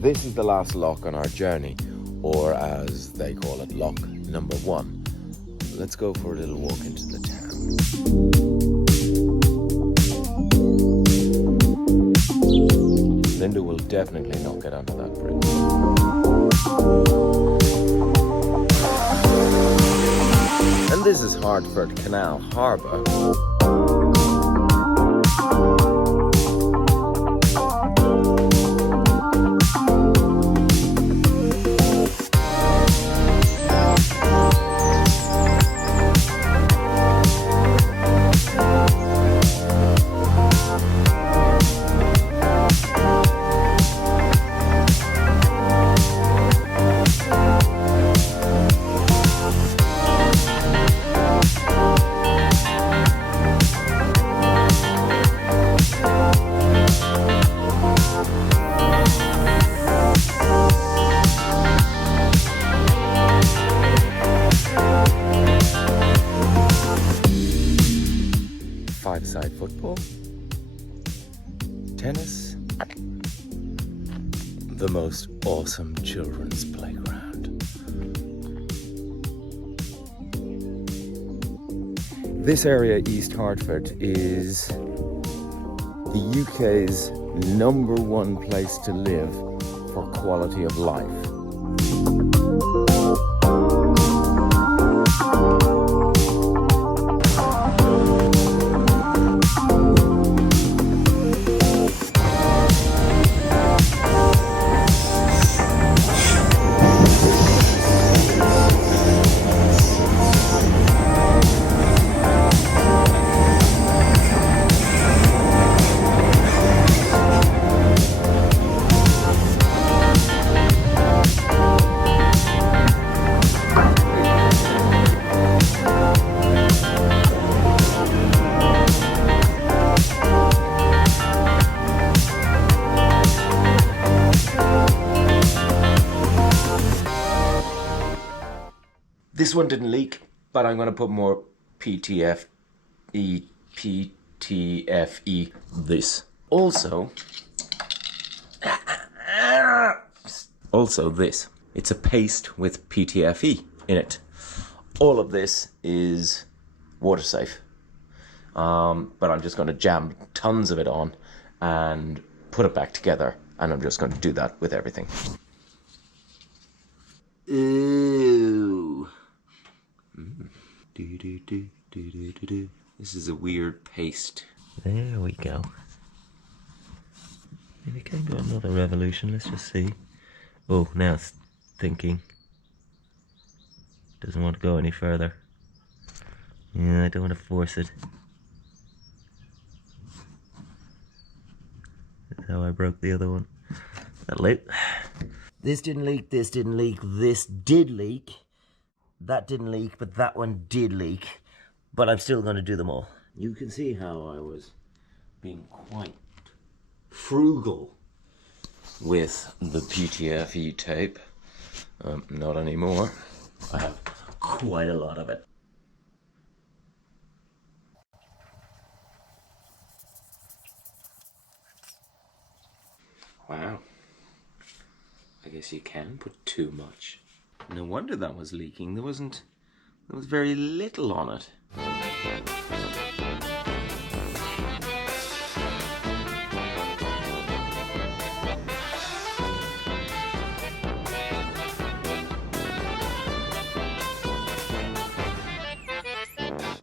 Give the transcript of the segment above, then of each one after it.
This is the last lock on our journey, or as they call it, lock number 1. Let's go for a little walk into the town. Linda will definitely not get onto that bridge. And this is Hertford Canal Harbour. Five-a-side football, tennis, the most awesome children's playground. This area, East Hertford, is the UK's #1 place to live for quality of life. This one didn't leak, but I'm going to put more PTFE this. Also this. It's a paste with PTFE in it. All of this is water safe. But I'm just going to jam tons of it on and put it back together. And I'm just going to do that with everything. Ooh. This is a weird paste. There we go. Maybe we can go another revolution. Let's just see. Oh, now it's thinking. Doesn't want to go any further. Yeah, I don't want to force it. That's how I broke the other one. That'll do. This didn't leak, this didn't leak, this did leak. That didn't leak, but that one did leak. But I'm still going to do them all. You can see how I was being quite frugal with the PTFE tape. Not anymore. I have quite a lot of it. Wow. I guess you can put too much. No wonder that was leaking. There was very little on it.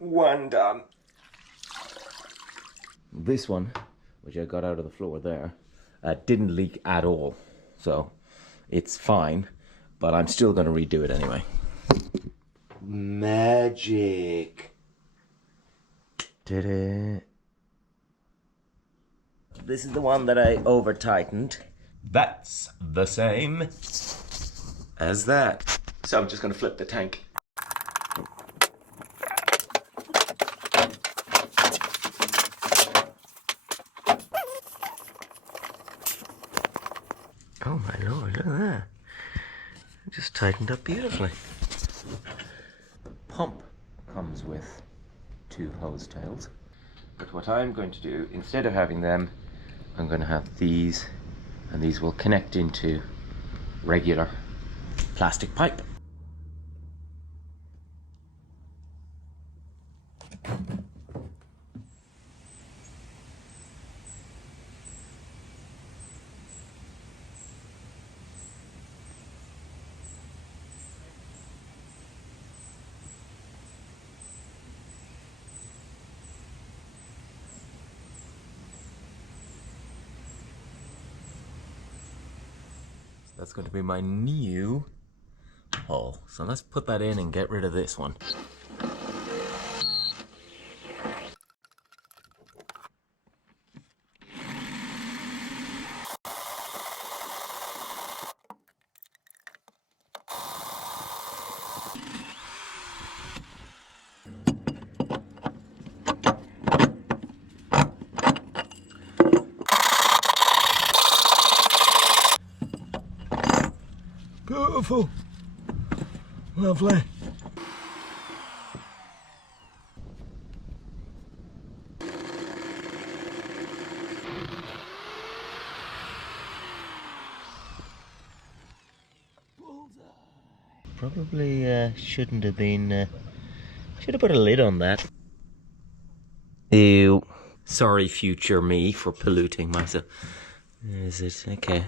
One done. This one, which I got out of the floor there, didn't leak at all. So it's fine. But I'm still going to redo it anyway. Magic. Ta-da. This is the one that I over-tightened. That's the same as that. So I'm just going to flip the tank. Oh my lord, look at that. Just tightened up beautifully. pump comes with 2 hose tails. But what I'm going to do, instead of having them, I'm going to have these, and these will connect into regular plastic pipe. That's going to be my new hole. So let's put that in and get rid of this one. Beautiful. Lovely. Probably shouldn't have been, should have put a lid on that. Ew. Sorry, future me, for polluting myself. Is it? Okay.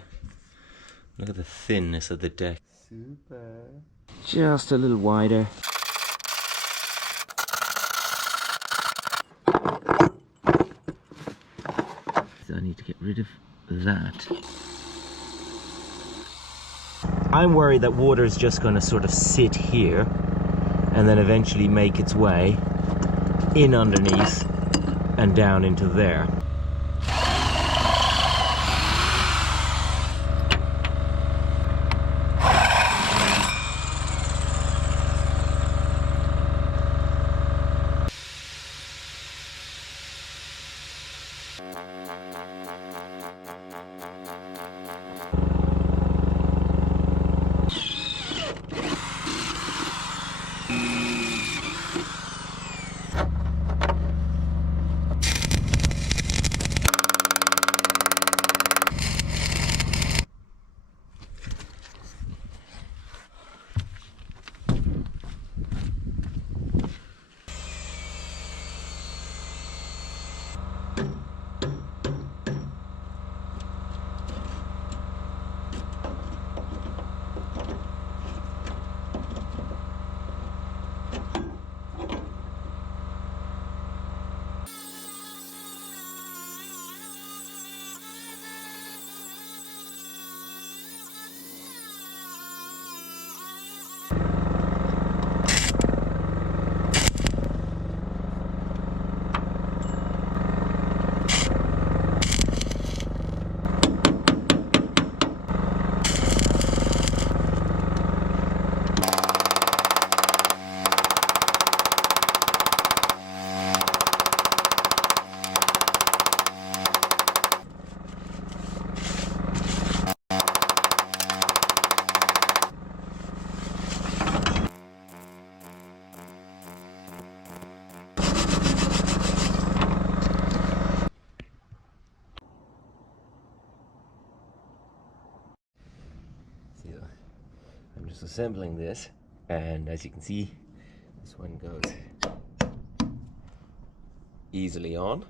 Look at the thinness of the deck. Super. Just a little wider. So I need to get rid of that. I'm worried that water is just going to sort of sit here and then eventually make its way in underneath and down into there. I'm just assembling this, and as you can see, this one goes easily on,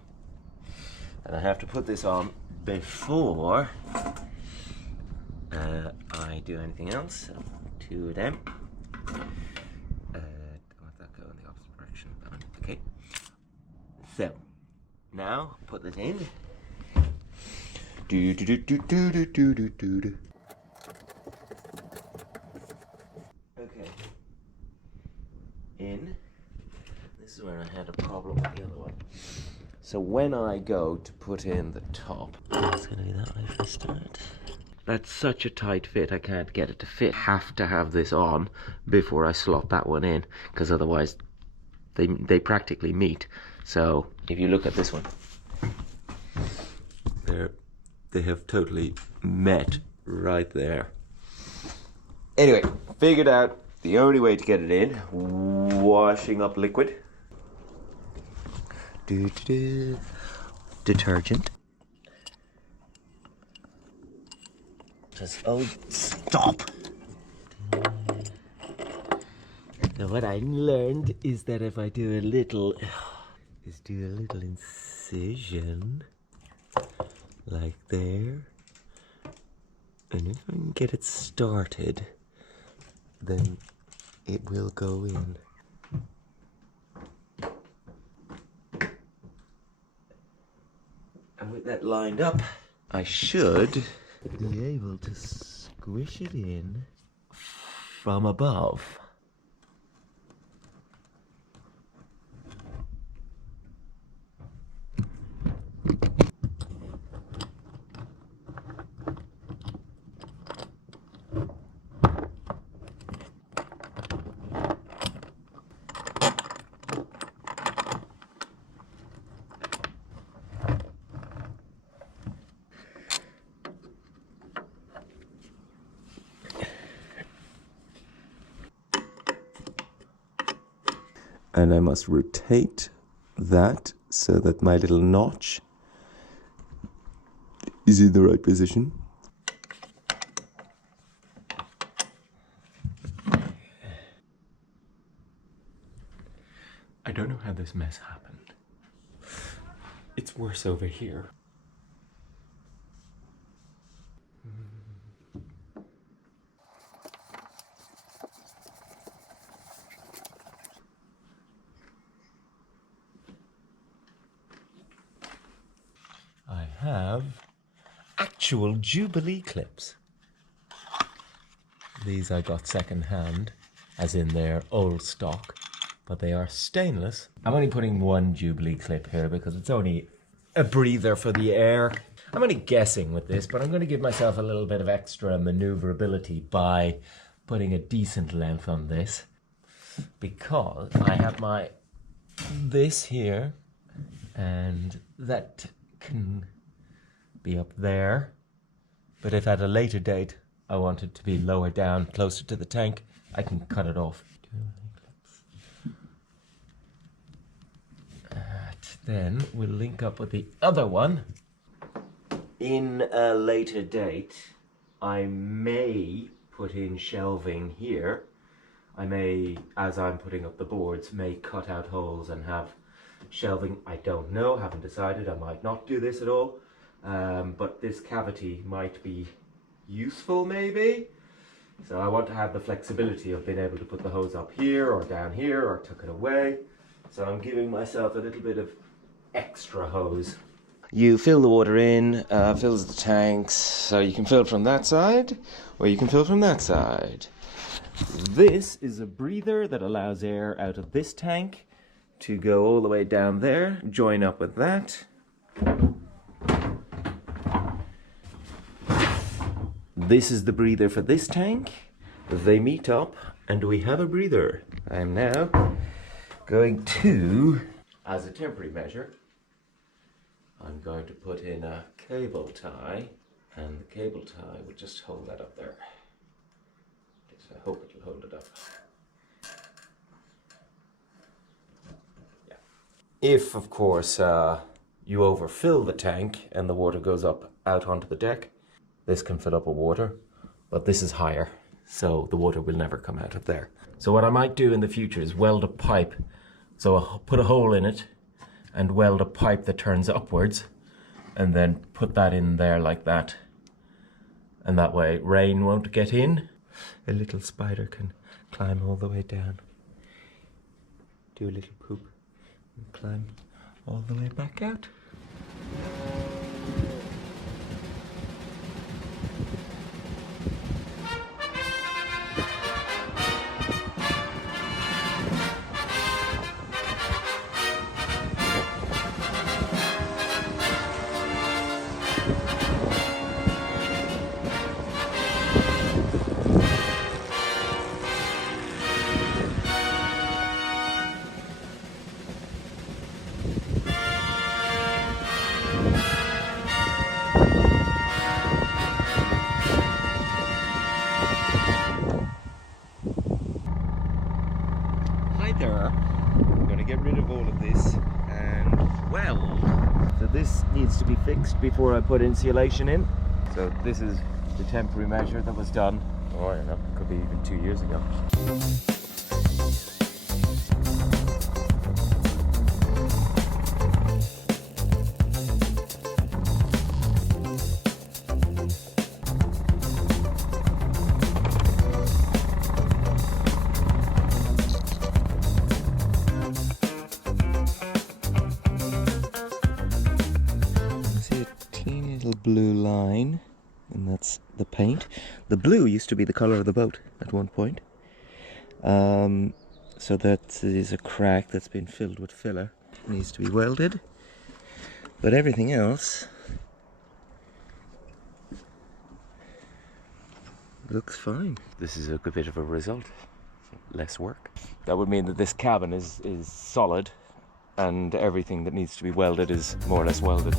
and I have to put this on before I do anything else. So 2 of them. Let that go in the opposite direction. Okay. So now put this in. Do do do do do do do do do do. Okay. In. This is where I had a problem with the other one. So when I go to put in the top, it's going to be that way for a start. That's such a tight fit, I can't get it to fit. Have to have this on before I slot that one in, because otherwise they practically meet. So if you look at this one, they have totally met right there. Anyway, figured out the only way to get it in washing up liquid. Detergent. Just, oh, stop! Now what I learned is that if I do a little incision, like there, and if I can get it started, then it will go in. And with that lined up, I should be able to squish it in from above. And I must rotate that so that my little notch is in the right position. I don't know how this mess happened. It's worse over here. I have actual Jubilee clips. These I got second hand, as in their old stock, but they are stainless. I'm only putting one Jubilee clip here because it's only a breather for the air. I'm only guessing with this, but I'm going to give myself a little bit of extra maneuverability by putting a decent length on this, because I have this here, and that can be up there, but if at a later date I want it to be lower down, closer to the tank, I can cut it off. Then we'll link up with the other one. In a later date, I may put in shelving here. I may, as I'm putting up the boards, may cut out holes and have shelving. I don't know, haven't decided. I might not do this at all. But this cavity might be useful maybe. So I want to have the flexibility of being able to put the hose up here or down here or tuck it away. So I'm giving myself a little bit of extra hose. You fill the water in, fills the tanks, so you can fill it from that side or you can fill from that side. This is a breather that allows air out of this tank to go all the way down there, join up with that. This is the breather for this tank. They meet up and we have a breather. I am now going to, as a temporary measure, I'm going to put in a cable tie, and the cable tie will just hold that up there. At least I hope it'll hold it up. Yeah. If, of course, you overfill the tank and the water goes up out onto the deck, this can fill up with water, but this is higher, so the water will never come out of there. So what I might do in the future is weld a pipe. So I'll put a hole in it and weld a pipe that turns upwards, and then put that in there like that. And that way rain won't get in. A little spider can climb all the way down, do a little poop, and climb all the way back out. later, I'm going to get rid of all of this and weld. So this needs to be fixed before I put insulation in. So this is the temporary measure that was done, oh I don't know, could be even 2 years ago. Blue line, and that's the paint. The blue used to be the color of the boat at one point, so that is a crack that's been filled with filler. It needs to be welded, but everything else looks fine. This is a good bit of a result. Less work. That would mean that this cabin is solid, and everything that needs to be welded is more or less welded.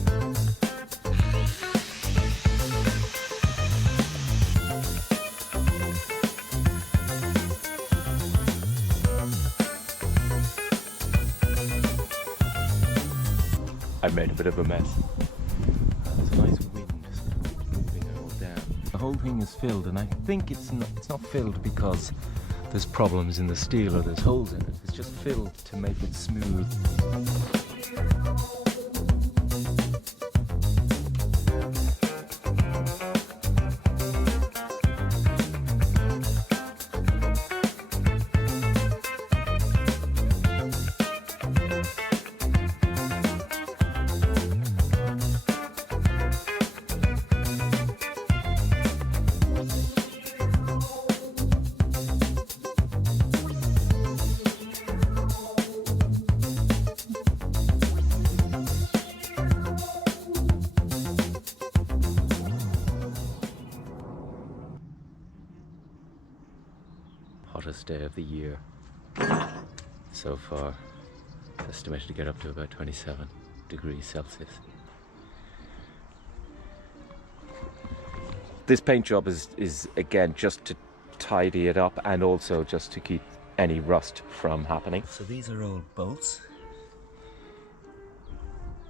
I made a bit of a mess. There's a nice wind moving it all down. The whole thing is filled, and I think it's not filled because there's problems in the steel or there's holes in it. It's just filled to make it smooth. Hottest day of the year so far. Estimated to get up to about 27 degrees Celsius. This paint job is again just to tidy it up and also just to keep any rust from happening. So these are old bolts,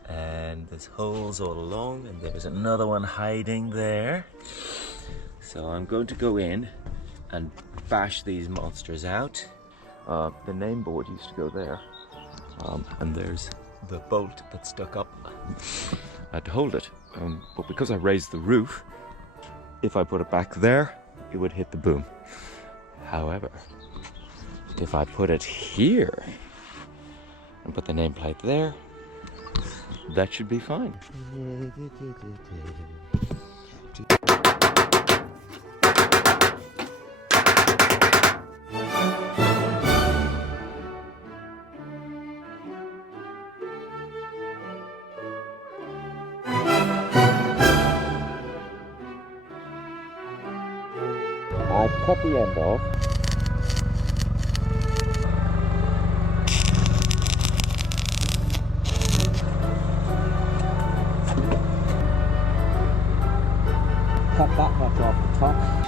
and there's holes all along, and there's another one hiding there. So I'm going to go in and bash these monsters out. The name board used to go there, and there's the bolt that stuck up. I had to hold it, but because I raised the roof, if I put it back there, it would hit the boom. However, if I put it here and put the nameplate there, that should be fine. I cut the end off. Cut that much off the top.